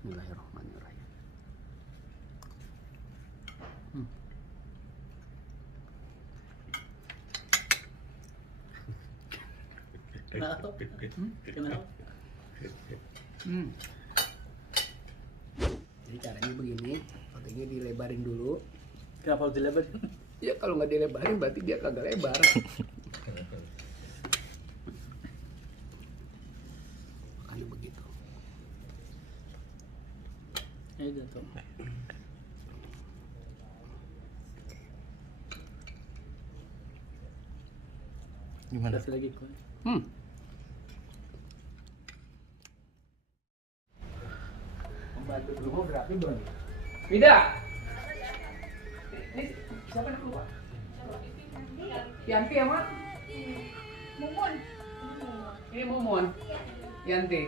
Bismillahirrahmanirrahim. Kenapa? Kenapa? Jadi caranya begini, rotenya dilebarin dulu. Kenapa harus dilebarin? Ya kalau nggak dilebarin berarti dia kagak lebar. Makanya begitu. Ya gitu. Gimana? Kasih lagi kue. Membantu di rumah berarti belum? Tidak. Ini siapa yang keluar? Yanti sama? Mumun. Ini Mumun. Yanti.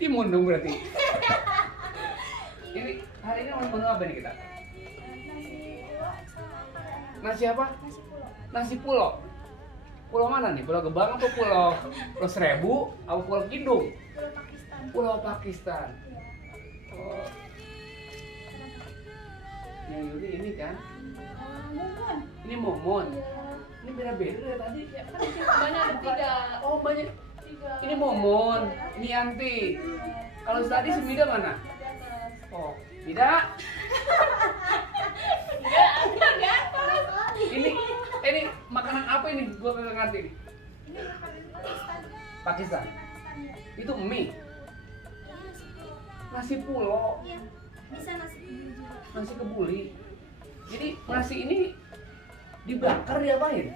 Timun dong berarti. Ini hari ini menu apa nih kita? Nasi pulo. Nasi apa? Nasi pulo. Nasi pulo. Pulau mana nih? Pulau Gebang atau Pulau Seribu atau Pulau Kidung? Pulo Pakistan. Pulau Pakistan. Iya. Oh, yang ini kan? Mumun. Ini Mumun. Iya. Ini beda-beda dari tadi. Ya kan di sini banyak ada tiga. Oh banyak. Tiga. Ini Mumun. Ini Yanti. Kalau tadi si Mida mana? Di atas. Oh, Mida. Di atas. Ini makanan apa ini? Gua kagak ngerti nih. Ini makanan Pakistan. Pakistan. Pakistan ya. Itu mie. Ini nasi pulo. Nasi pulo. Iya. Bisa nasi kebuli juga. Nasi kebuli. Jadi nasi ini dibakar diapain?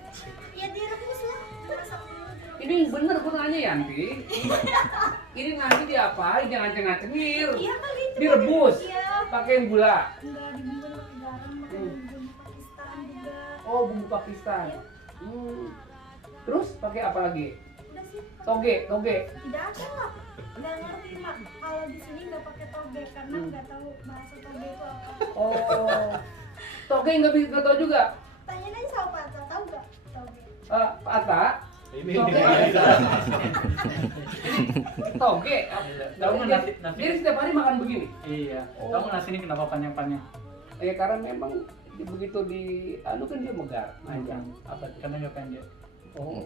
Ya direbus lah. Masak dulu. Ini bener gua nanya Yanti. Ini nasi diapain? Jangan cengir. Iya kali itu. Direbus. Iya. Pakai gula. Enggak dibumbu pakai garam, pakai bumbu Pakistan juga. Oh, bumbu Pakistan. Terus pakai apa lagi? Udah sih. Toge. Tidak ada lah. Nggak ngerti mak. Kalau di sini nggak pakai toge karena nggak tahu bahasa toge itu apa. Oh. Toge nggak tahu juga. Tanyain aja sama Pak Atta, tahu nggak toge? Pak Atta. Ini Toge. Toge. Kamu nasi Jadi setiap hari makan begini. Iya. Oh. Kamu nasi ini kenapa panjang-panjang? Ya karena memang begitu di anu kan dia megar, panjang. Apa? Karena nggak pendek. Oh.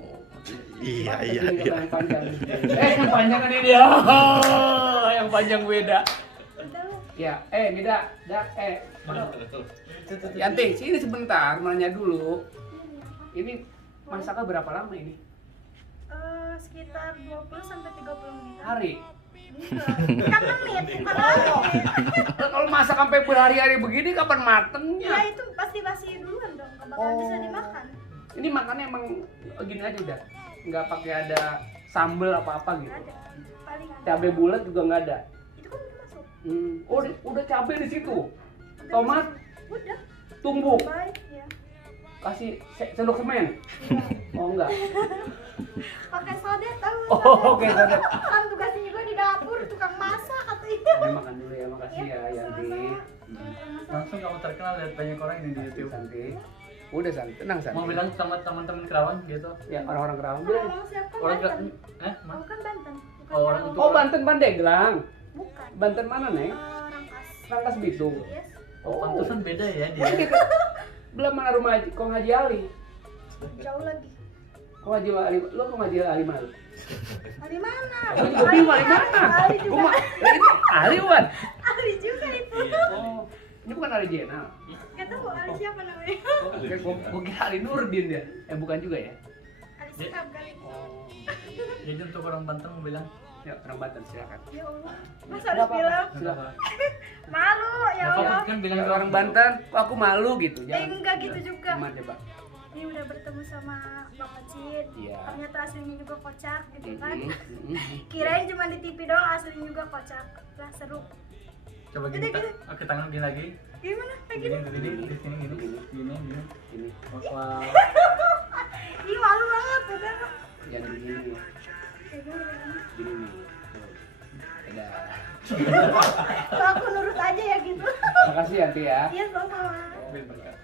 Iya. Yang panjang. Yang panjang kan ini dia. Yang panjang beda. Udah lah. Ya, Mida, Yanti, sini sebentar, nanya dulu. Ini masaknya berapa lama ini? Sekitar 20 sampai 30 menit. Hari. Kan menit, bukan hari. Kalau masak sampai berhari-hari begini kapan Ya matengnya? itu pasti basi duluan dong, nggak bakal bisa dimakan. Ini makannya emang gini aja udah. Nggak pakai ada sambel apa-apa Nggak gitu. ada. Paling ada. Cabai bulat juga nggak ada. Itu kan udah masuk. Oh, udah cabai di situ. Udah Tomat masuk. Udah. tumbuk. Baik ya. Kasih sendok semen. Iya. Oh enggak. Pakai soda tahu. Oh, oke, soda. Kan tugasnya juga di dapur, tukang masak atau itu. Ini makan dulu ya, makasih ya Yanti. Langsung kamu terkenal lihat banyak orang ini di YouTube. Santi. Udah Santi, tenang Santi. Mau bilang sama teman-teman Kerawang gitu. Ya orang-orang Kerawang bilang. Orang siapa Orang Banten? Mana? Oh kan Banten. Bukan Oh, orang Jawa. itu. Oh, Banten Pandeglang. Bukan. Banten mana, Neng? Rangkas. Rangkas Bitung. Yes. Oh, Pantesan beda ya dia. Oh, gitu. Belum mana rumah Kong Haji Ali. Jauh lagi. Kong Haji Ali, lu Kong Haji Ali mana? Ali mana? Lu juga bingung Ali mana? Ali juga. Gua mah ini Ali Wan. Ali juga itu. Oh, ini bukan Ali Jenal. Gak tahu Ali siapa namanya. Gua kira Ali Nurdin ya. Bukan juga ya. Ali Sikap kali. Jadi untuk orang Banten mau bilang Ya, orang Banten silakan. Ya Allah. Masa harus bilang? Silakan. Malu ya Nggak apa-apa, Allah. kan bilang Kalau orang Banten, kok aku malu gitu. Enggak gitu juga. Gimana coba? Ini udah bertemu sama Bang Kecil. Iya. Ternyata aslinya juga kocak gitu kan. Mhm. Kirain cuma di TV doang, aslinya juga kocak. Lah seru. coba gini. Gini. Oke, tangan gini lagi. Gimana? Kayak Gini, gini. gini, di sini gini. Ini Wah. Ih malu banget udah. yang begini. Kayak gini. Gini nih. Udah. Tuh, aku nurut aja ya gitu. Makasih Yanti ya. Iya sama-sama. Ambil berkat.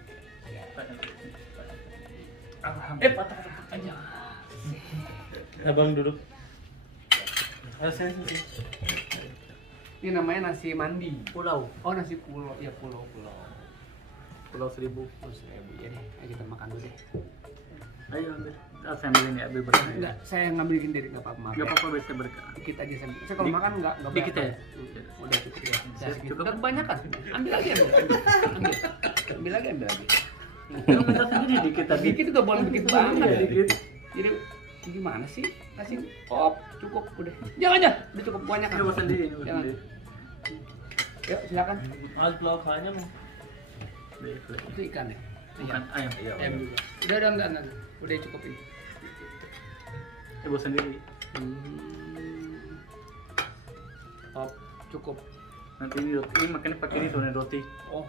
Alhamdulillah. Patah aja. Abang duduk. Rasanya sih. Ini namanya nasi mandi. Pulau. Oh nasi pulau, ya pulau. Pulau 1000. Oh 1000 ya deh. Ayo kita makan dulu deh. Ayo ambil. Saya ambilin ya, ambil berkah. Enggak, saya ngambil sendiri nggak apa-apa. Enggak apa-apa, biasa berkah. Dikit aja saya kalau makan nggak dikit berapa. ya? Udah cukup ya. Siap, Cukup. cukup. Udah kebanyakan. Ambil lagi ambil. Ambil lagi. Kamu minta sendiri dikit tadi. Dikit juga boleh dikit banget. Iya, dikit. Jadi gimana sih? Kasih cukup udah. Jangan. Udah cukup banyak kan. Ini buat sendiri, ini buat Jangan. sendiri. Yuk silakan. Mas pulau apanya mah? Itu ikan ya? Bukan ayam. Ayam juga. Udah enggak. Udah cukup ini. Ini buat sendiri. Cukup. Nanti ini roti, ini makannya pakai ini sebenarnya roti. Oh,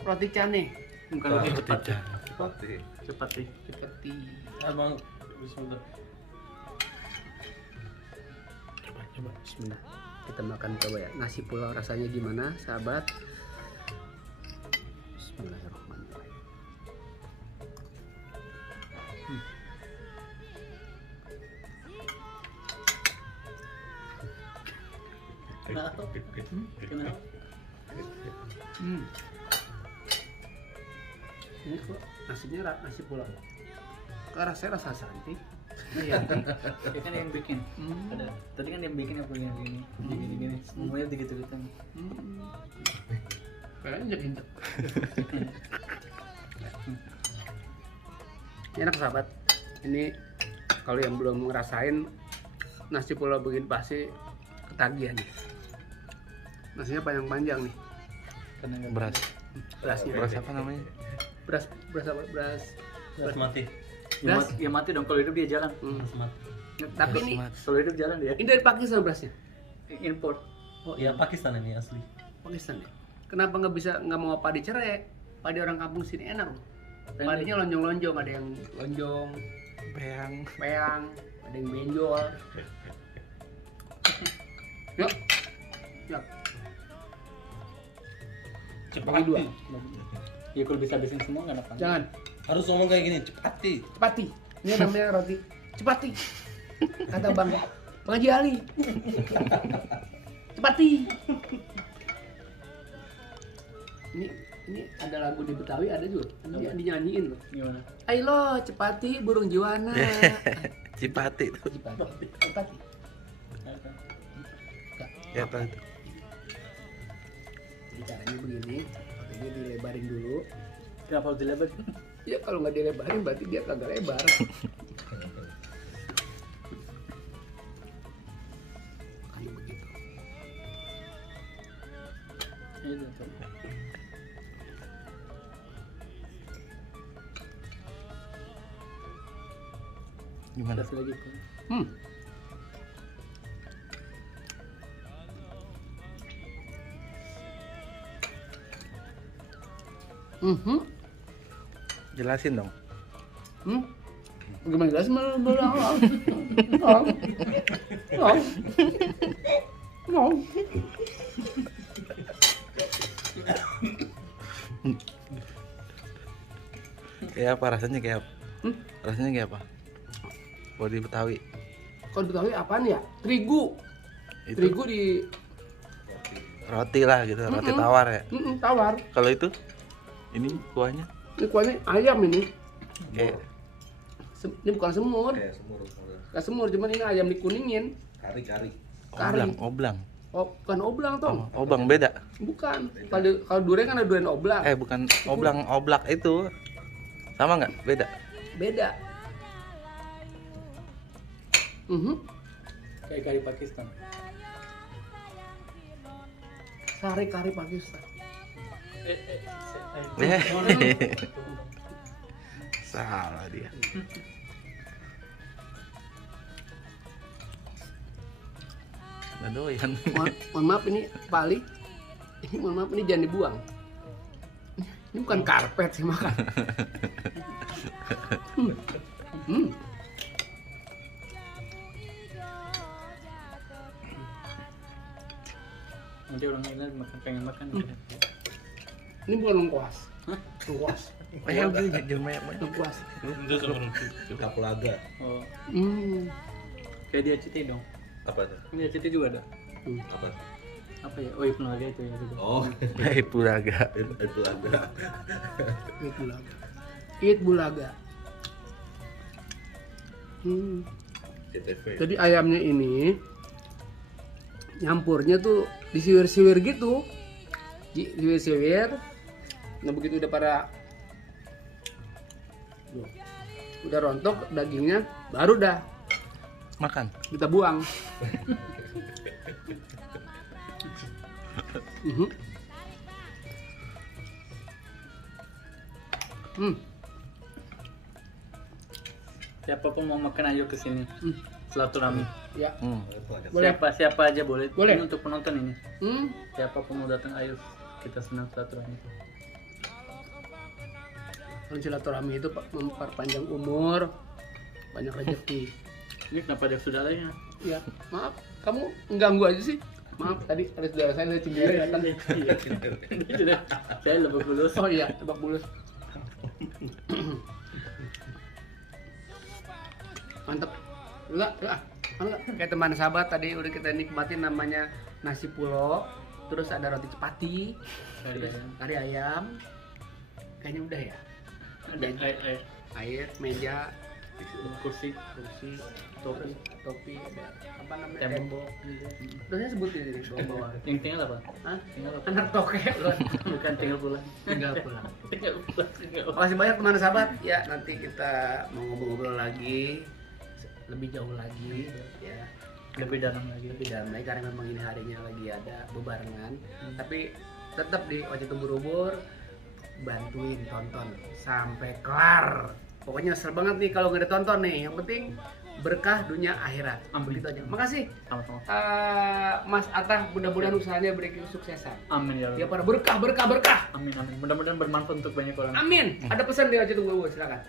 roti cane. Bukan roti cepat. Seperti Cepat sih. Seperti Abang bismillah. coba bismillah. Kita makan coba ya. Nasi pulau rasanya gimana, sahabat? Bismillahirrahmanirrahim. Kenapa? Kenapa? Ini kok nasinya nasi pulau. Kok rasanya rasa santai? Iya. Ya kan yang bikin. Ada. Tadi kan yang bikin aku yang ini. Gini. Semuanya gitu-gitu. Kayaknya injek. Enak sahabat. Ini kalau yang belum ngerasain nasi pulau begini pasti ketagihan nih. Nasinya panjang-panjang nih. beras. Berasnya. Beras apa namanya? Beras apa? Beras. Beras mati. Beras? Ya mati dong, kalau hidup dia jalan. Beras mati. Tapi ini Kalau hidup jalan dia. ini dari Pakistan berasnya. Import. Oh iya Pakistan ini asli. Pakistan ya. Kenapa nggak mau padi cerai? Padi orang kampung sini enak loh. Padinya lonjong-lonjong, ada yang lonjong, peang, ada yang benjol. Yuk. Yuk. Bagi dua. Ya kalau bisa habisin semua nggak apa-apa. Jangan. Harus ngomong kayak gini, cepati. Cepati. Ini namanya roti cepati. Kata Bang Haji Ali. Cepati. Ini ada lagu di Betawi ada juga. Dia dinyanyiin loh. Gimana? Ayo cepati burung juana. Cipati itu. Cepati. Ya tahu itu. Jadi caranya begini. Ini dilebarin dulu. Kenapa harus dilebar? Ya kalau nggak dilebarin berarti dia kagak lebar. Makanya begitu. Itu. Gimana? Kasih lagi. Hmm. Jelasin dong. Gimana jelasin malah Kayak apa rasanya kayak apa? Rasanya kayak apa? Kalau di Betawi. Kalau di Betawi apaan ya? Terigu. Itu Terigu di roti lah gitu, roti tawar ya. tawar. Kalau itu ini kuahnya Ini kuahnya ayam ini. kayak Ini bukan semur. Kayak semur. Kayak semur, cuman ini ayam dikuningin. Kari. Kari. oblang. Oh, bukan oblang tong. Oblang beda. Bukan. Kalau durian kan ada durian oblang. Bukan oblang, oblak itu. Sama nggak? Beda. Beda. Kayak kari Pakistan. Sari kari Pakistan. Salah dia. Nggak doyan. Mohon maaf ini Pak Ali. Ini mohon maaf ini jangan dibuang. Ini bukan karpet sih makan. Nanti orang lain pengen makan. Ini bukan lengkuas. Lengkuas. Jangan banyak. Lengkuas. Itu seperti kapulaga. Oh, Hmm. kayak dia citi dong. Apa itu? Ini CT juga ada. Apa? Apa ya? Oh, Ibnu Aga itu ya juga. Oh, Pulaga. itu ada. Eat bulaga. Eat bulaga. CTV. Jadi ayamnya ini nyampurnya tuh disiwir-siwir gitu. Siwir-siwir. Nah begitu udah udah rontok dagingnya, baru dah Makan. kita buang. Siapapun mau makan ayo ke sini. Silaturahmi. Ya. Boleh. Siapa aja boleh. Boleh. Ini untuk penonton ini. Hmm. Siapapun mau datang ayo kita senang silaturahmi. Kalau silaturahmi itu memperpanjang umur, banyak rezeki. Ini kenapa ada saudaranya? Ya, maaf, kamu mengganggu aja sih. Maaf, tadi ada saudara saya Cinggiri datang. Saya Lebak Bulus. Oh iya, Lebak Bulus. Mantep. Enggak. Kayak teman sahabat tadi udah kita nikmatin namanya nasi pulo, terus ada roti cepati, terus kari ayam. Kayaknya udah ya. Ada air, meja, kursi, topi, ada apa namanya? tembok. Terus saya sebutin ini bawah. Yang tinggal apa? Hah? Tinggal apa? Anak tokek loh. Bukan tinggal pulang. Tinggal pulang. Tinggal pulang. Makasih banyak teman sahabat. Ya, nanti kita mau ngobrol-ngobrol lagi lebih jauh lagi ya. Lebih dalam lagi. Lebih dalam lagi karena memang ini harinya lagi ada bebarengan. Tapi tetap di Wajah Ubur-ubur bantuin tonton sampai kelar. Pokoknya seru banget nih kalau nggak ditonton nih. Yang penting berkah dunia akhirat. Begitu aja. Makasih. Sama-sama. Mas Atah, mudah-mudahan usahanya beri kesuksesan. Amin ya Ya Allah. para berkah. Amin. Mudah-mudahan bermanfaat untuk banyak orang. Amin. Ada pesan di Wajah Ubur-ubur, silakan.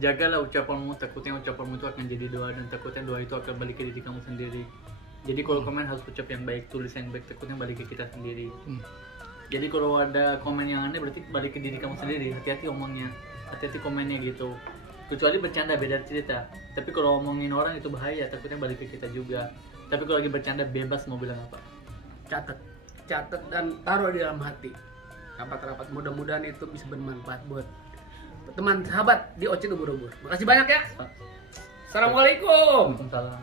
Jagalah ucapanmu, takutnya ucapanmu itu akan jadi doa dan takutnya doa itu akan balik ke diri kamu sendiri. Jadi kalau komen harus ucap yang baik, tulis yang baik, takutnya balik ke kita sendiri. Jadi kalau ada komen yang aneh berarti balik ke diri kamu sendiri. Hati-hati omongnya, hati-hati komennya gitu. Kecuali bercanda beda cerita. Tapi kalau omongin orang itu bahaya, takutnya balik ke kita juga. Tapi kalau lagi bercanda bebas mau bilang apa. Catat dan taruh di dalam hati. Rapat-rapat mudah-mudahan itu bisa bermanfaat buat teman sahabat di Ocit Ubur-ubur. Makasih banyak ya. Assalamualaikum. Waalaikumsalam.